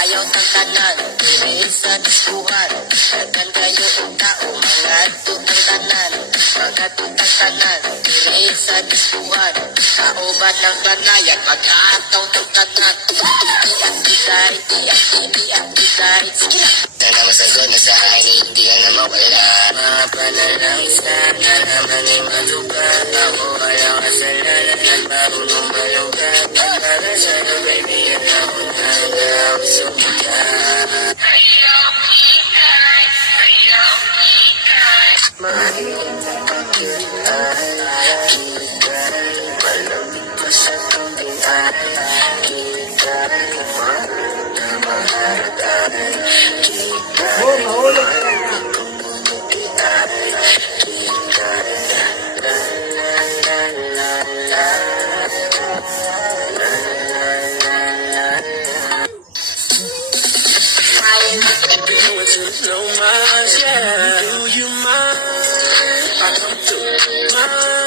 Ayaw ng tanan, dili sa diskuhan. Dagan kayo ang tao, mga tutang tanan. Mga tutang tanan, dili sa diskuhan. Kauban ng banayan, mag-aataw ng tanan. Iyak, isay, iyak, iyak, isay. Sige lang! Sana masagot na sa akin, hindi ka na mawala. Mga panalangsa na naman ay matupad. Ako walang kasalanan, nagmarunong malugat. Para sa'yo, baby, yan ako nagaw. So much, yeah. Do you mind? I come through, mind.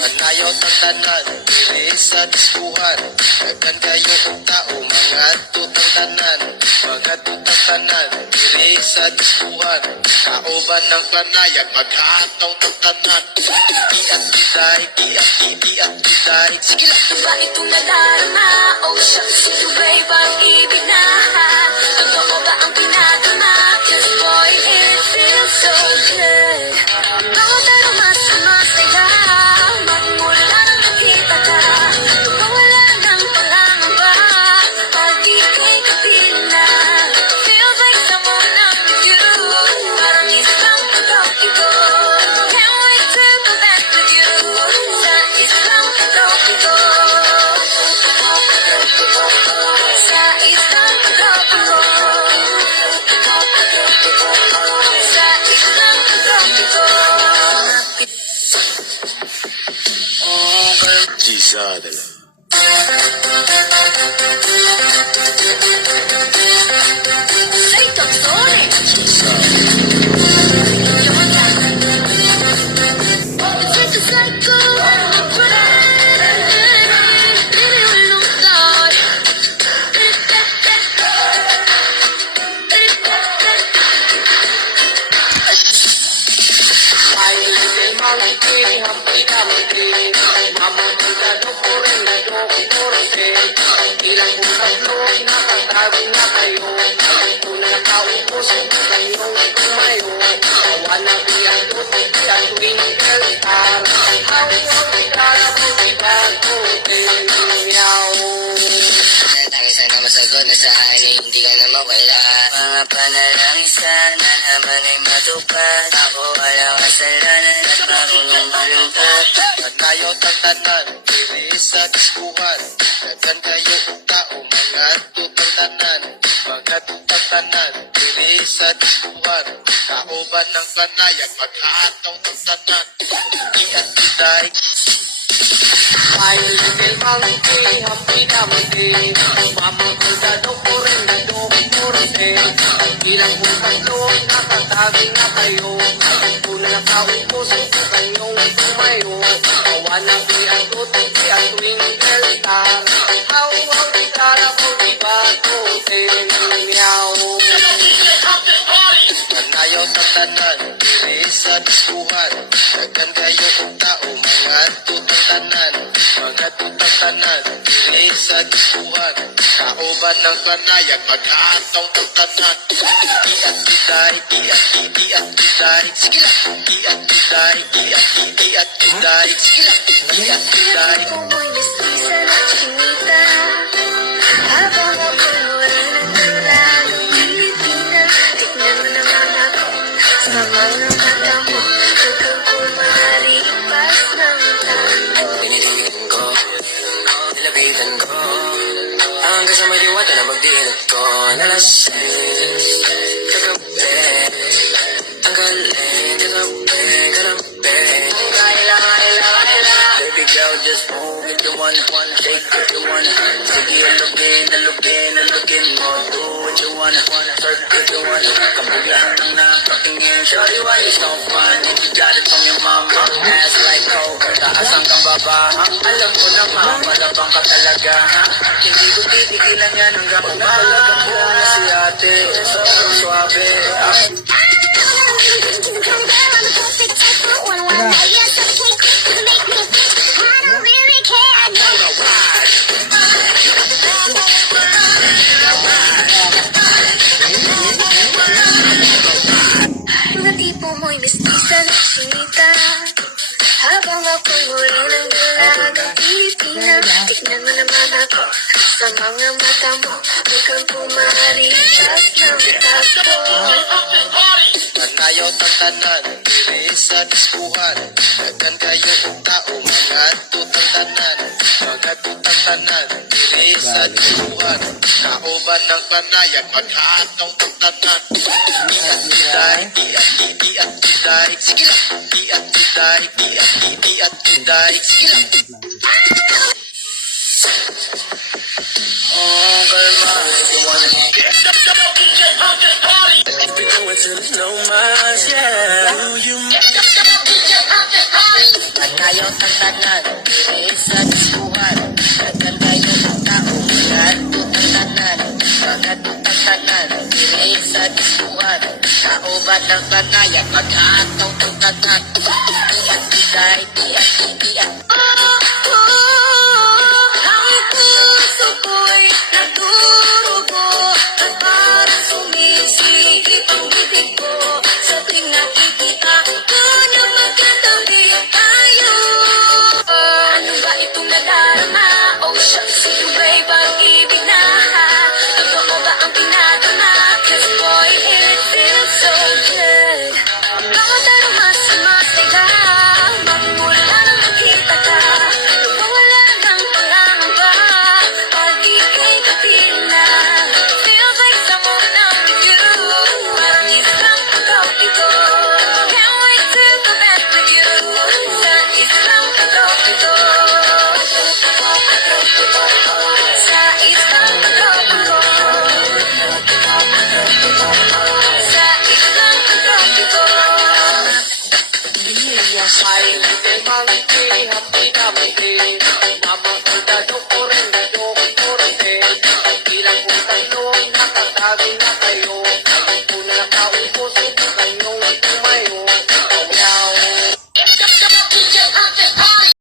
Manayaw ng tanan, dili sa diskuhan. Dagan kayo ang tao, mga tutang tanan. Mga tutang tanan, dili sa diskuhan. Kauban ng panayag, mag-aataw ng tanan. Iyak, isay, iyak, iyak, isay. Sige lang! Iba itong nadarama, oh shucks, ito ba'y pag-ibig na? Totoo ba ang pinagama? Cause boy, it feels so good. Bawat araw masama sa'yo, magmula nang nakita ka. Tumawala ng pangangamba, pag ika'y kapiling na. Feels like someone I'm with you, parang isang pagkakito. Can't wait to go back with you, sa isang pagkakito. Sa isang pagkakito. Sa isang pagkakito. Chisada lang. Say canzone. It's a psycho. Ilang bukas noon, nakatabi na kayo. Kung nakawin ko sa kanyong tumayo. Wannabe ang tuti ang twinkle star. Haw-haw, itara ko, ibago, meow. Nangis na masagot na sa akin, hindi ka na mawala. Mga panalangin sana naman ay matupad. Ako walang kasalanan at marunong malungkat. Manayaw ng tanan, dili sa diskuhan. Dagan kayo ang tao, mga tutang tanan. Mga tutang tanan, dili sa diskuhan. Kauban ng panayag, mag-aataw ng tanan. Iyak, isay. My little monkey, happy dumpy. Mama ko na dokurin na dokurate. Ilang bukas noon, nakatabi na kayo. Kung nakawin ko sa kanyong tumayo. Wannabe ang tuti ang twinkle star. Haw-haw, itara ko, ibago, meow. Manayaw ng tanan, dili sa diskuhan. Dagan kayo ang tao, mga tutang tanan. Mga tutang tanan, dili sa diskuhan. Kauban ng panayag, mag-aataw ng tanan. Iyak, isay, iyak, iyak, isay. Sige lang! Iyak, isay, iyak, iyak, isay. Sige lang! Iyak, isay. Kumoy mestiza na chinita. Habang ako'y wala ng kailangang Pilipinas. Tignan mo naman ako sa mga mata mo. Huwag kang kumaripas ng tango. Pinitigan ko, nilapitan ko. Hanggang sa may diwata na magdiinat ko. Nalasing, kagabi, ang galing. wala kabiglaan ng nakatingin. Shorty, why you so fun? If you got it from your mama, ass like Rover, taas hanggang baba, ha? Alam ko naman, malabang ka talaga, ha? Hindi ko titigilan yan hanggang umaga ko na si ate, sobrang swabe, ha? Mga tipo mo'y mistisa na sinita Habang ako'y huli ng dalagang Pilipina Tignan mo naman ako sa mga mata mo Huwag kang pumaripas ng tapo Manayaw tatanan, diri sa diskuhan. Daghan kayo kong tao, mga tutang tanan. Mga tutang tanan, diri sa diskuhan. Kauban ng panayan, mag-aataw ng tanan. Iat kiday, iat kiday, sige lang. Iat kiday, iat kiday, sige lang. Oh, kalma, if you wanna We going to the no mas, yeah. Do you Panayaw tatanan, diri sa diskuhan. Daghan kayo ng tao, mga tutatanan. Mga tutatanan, diri sa diskuhan. Kauban ng banayan, mag-aataw ng tanan. Iat kiday, iat. Ang puso ko'y nagdurugo At parang sumisigit ang bibig ko Sa tuwing nakikita ko na magkatabi tayo Ano ba itong nadarama? Oh shucks, ito ba'y pag-ibig na? Totoo ba ang pinadama? Cause boy, it feels so good Bawat aroma sumasay ka Magmula nang nakita ka Wala kang pangangamba Pag ika'y kapiling na Feels like someone I'm with you Parang isang pagkapi ko Can't wait to go back with you Sa isang pagkapi ko Sa isang pagkapi ko Sa isang pagkapi ko Ay, hindi mangiti, hati damiti. Namang soldado ko rin, medyo kurente. Bilang kong tatlo, nakatagi na kayo. Alam ko na nakaupo, subukan